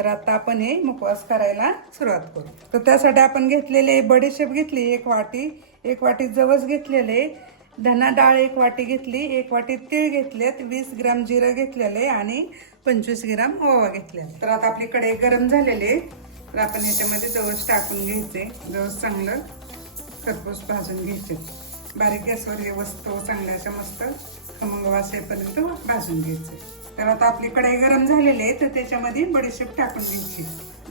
तर आता आपण हे मुखवास करायला सुरुवात करू. तर त्यासाठी आपण घेतलेले बडीशेप घेतली 1 वाटी, 1 वाटी जवस घेतलेले, धना डाळ 1 वाटी घेतली, 1 वाटी तीळ घेतलेत, 20 ग्राम जिरं घेतलेले आणि 25 ग्राम ओवा घेतलेला. तर आता आपली कढई गरम झालेली, तर आपण ह्याच्यामध्ये जवस टाकून घ्यायचे. जवस चांगलं खरपूस भाजून घ्यायचे. बारीक गॅसवर हे वस्तू चांगल्या अशा मस्त खमंग वास येईपर्यंत भाजून घ्यायचे. तर आता आपली कढई गरम झालेली आहे, तर त्याच्यामध्ये बडीशेप टाकून घ्यायची.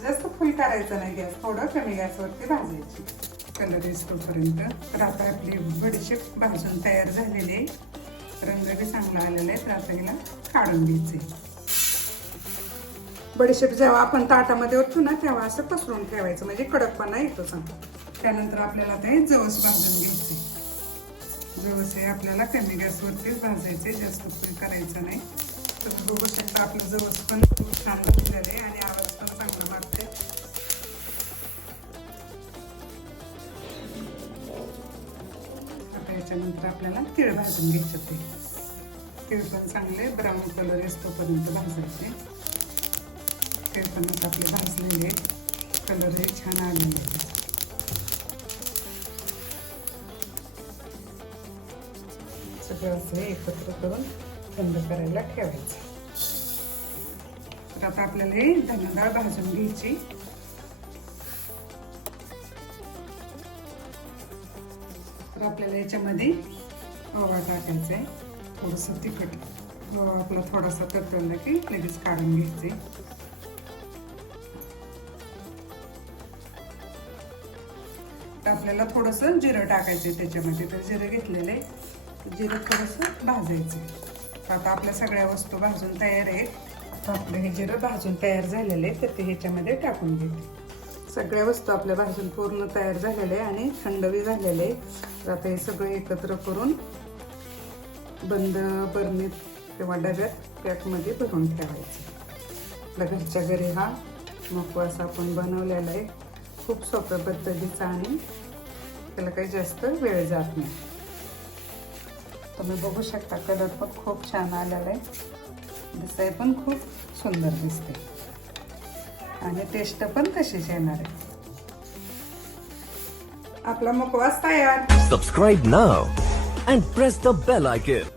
जास्त फुल करायचं नाही गॅस, थोडं कमी गॅसवरती भाजायची कलर येईपर्यंत. तर आता आपली बडीशेप भाजून तयार झालेली आहे, रंग बी चांगला आलेला आहे. तर आता हिला काढून घ्यायचे. बडीशेप जेव्हा आपण ताटामध्ये ओततो ना तेव्हा असं पसरून ठेवायचं, म्हणजे कडकपणा येतो चांगला. त्यानंतर आपल्याला ते जवस भाजून घ्यायचे. जवस हे आपल्याला कमी गॅसवरतीच भाजायचे, जास्त फुल करायचं नाही. तर बघू शकता आपलं जवस पण खूप छान भाजलेलं आहे आणि आवाज पण चांगला मारते. आता याच्यानंतर आपल्याला तीळ भाजून घ्यायचे. तीळ पण चांगले ब्राऊन कलर येतोपर्यंत भाजायचे. तीळ पण आता आपले भाजलेले, कलरही छान आलेले आहे. सगळं असं एकत्र करून थंड करायला ठेवायचं. तर आता आपल्याला हे धना डाळ भाजून घ्यायची. तर आपल्याला याच्यामध्ये ओवा टाकायचा आहे, थोडंसं तिखट. ओवा आपला थोडासा तळला की लगेच काढून घ्यायचे. तर आपल्याला थोडंसं जिरं टाकायचं त्याच्यामध्ये. तर जिरं घेतलेले, जिरं थोडंसं भाजायचं. आता आपल्या सगळ्या वस्तू भाजून तयार आहेत. आता आपलं हे जिरं भाजून तयार झालेले आहे, तर ते ह्याच्यामध्ये टाकून घेते. सगळ्या वस्तू आपल्या भाजून पूर्ण तयार झालेले आणि थंडही झालेले. तर आता हे सगळं एकत्र करून बंद बरणीत किंवा डब्यात पॅकमध्ये भरून ठेवायचं. आपल्या घरच्या घरी हा मुखवास आपण बनवलेला आहे. खूप सोप्या पद्धतीचा आणि त्याला काही जास्त वेळ जात नाही. तुम्ही बघू शकता कलर पण खूप छान आलेला आहे, दिसाय पण खूप सुंदर दिसते आणि टेस्ट पण तशीच येणार आहे. आपला मुखवास तयार. Subscribe now and press the bell icon.